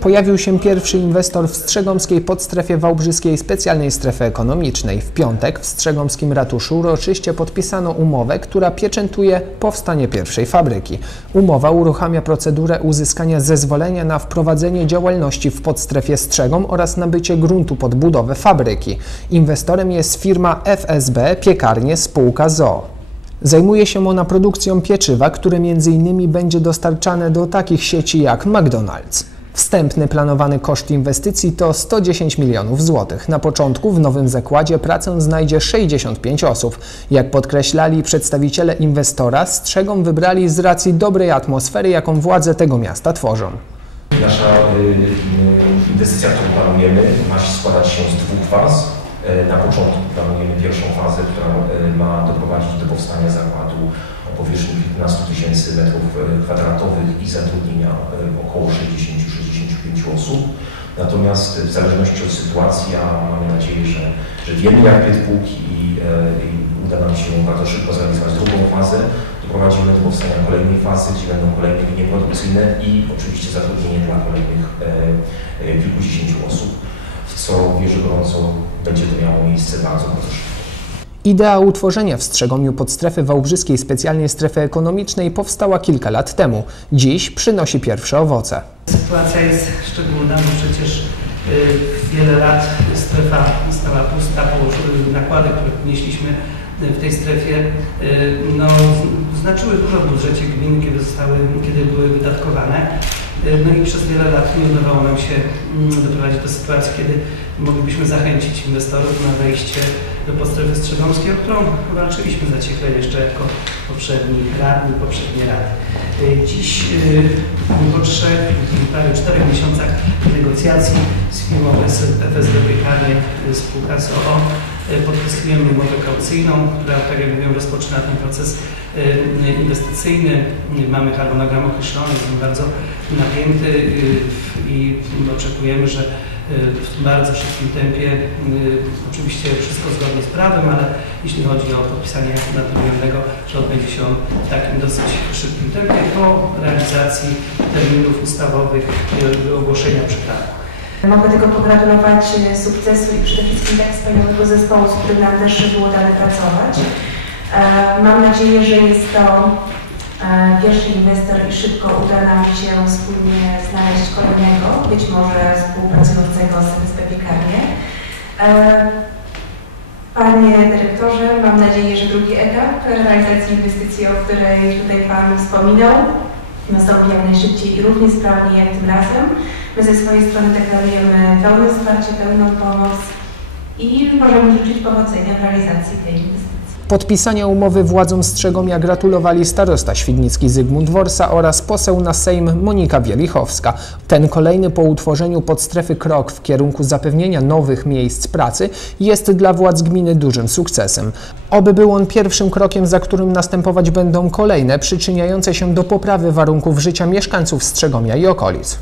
Pojawił się pierwszy inwestor w Strzegomskiej podstrefie Wałbrzyskiej Specjalnej Strefy Ekonomicznej. W piątek w Strzegomskim Ratuszu uroczyście podpisano umowę, która pieczętuje powstanie pierwszej fabryki. Umowa uruchamia procedurę uzyskania zezwolenia na wprowadzenie działalności w podstrefie Strzegom oraz nabycie gruntu pod budowę fabryki. Inwestorem jest firma FSB Piekarnie Spółka ZOO. Zajmuje się ona produkcją pieczywa, które m.in. będzie dostarczane do takich sieci jak McDonald's. Wstępny planowany koszt inwestycji to 110 milionów złotych. Na początku w nowym zakładzie pracę znajdzie 65 osób. Jak podkreślali przedstawiciele inwestora, strzegą wybrali z racji dobrej atmosfery, jaką władze tego miasta tworzą. Nasza y, y, inwestycja, którą planujemy, ma składać się z dwóch faz. E, na początku planujemy pierwszą fazę, która e, ma doprowadzić do powstania zakładu o powierzchni 15 tysięcy metrów e, kwadratowych i zatrudnienia około 60 pięciu osób. Natomiast w zależności od sytuacji, a mamy nadzieję, że, że wiemy jak Pitbook i, e, i uda nam się bardzo szybko zrealizować drugą fazę, doprowadzimy do powstania kolejnej fazy, gdzie będą kolejne linie produkcyjne i oczywiście zatrudnienie dla kolejnych e, e, kilkudziesięciu osób, w co wierzę gorąco będzie to miało miejsce bardzo, bardzo szybko. Idea utworzenia w Strzegomiu podstrefy Wałbrzyskiej Specjalnej Strefy Ekonomicznej powstała kilka lat temu. Dziś przynosi pierwsze owoce. Sytuacja jest szczególna, bo przecież y, wiele lat strefa stała pusta, nakłady, które ponieśliśmy y, w tej strefie, y, no, znaczyły dużo w budżecie gminy, kiedy, zostały, kiedy były wydatkowane. No i przez wiele lat nie udawało nam się mm, doprowadzić do sytuacji, kiedy moglibyśmy zachęcić inwestorów na wejście do podstrefy strzegomskiej, o którą walczyliśmy zaciekle jeszcze jako poprzedni radni, poprzednie rady. Y, Dziś y, po trzech, prawie czterech miesiącach negocjacji z firmą FSD Piekarnie, y, spółka z OO, podpisujemy umowę kaucyjną, która, tak jak mówiłem, rozpoczyna ten proces inwestycyjny. Mamy harmonogram określony, jest on bardzo napięty i oczekujemy, że w bardzo szybkim tempie, y, oczywiście wszystko zgodnie z prawem, ale jeśli chodzi o podpisanie nadmiennego, że odbędzie się on w takim dosyć szybkim tempie po realizacji terminów ustawowych y, ogłoszenia przetargu. Mogę tylko pogratulować sukcesu i przede wszystkim tak wspaniałego zespołu, z którym nam też było dane pracować. E, Mam nadzieję, że jest to pierwszy inwestor i szybko uda nam się wspólnie znaleźć kolejnego, być może współpracującego z MSP Piekarnie. E, Panie dyrektorze, mam nadzieję, że drugi etap realizacji inwestycji, o której tutaj Pan wspominał, nastąpi jak najszybciej i równie sprawnie jak tym razem. My ze swojej strony deklarujemy pełne wsparcie, pełną pomoc i możemy życzyć powodzenia w realizacji tej inwestycji. Podpisania umowy władzom Strzegomia gratulowali starosta świdnicki Zygmunt Worsa oraz poseł na Sejm Monika Wielichowska. Ten kolejny po utworzeniu podstrefy krok w kierunku zapewnienia nowych miejsc pracy jest dla władz gminy dużym sukcesem. Oby był on pierwszym krokiem, za którym następować będą kolejne, przyczyniające się do poprawy warunków życia mieszkańców Strzegomia i okolic.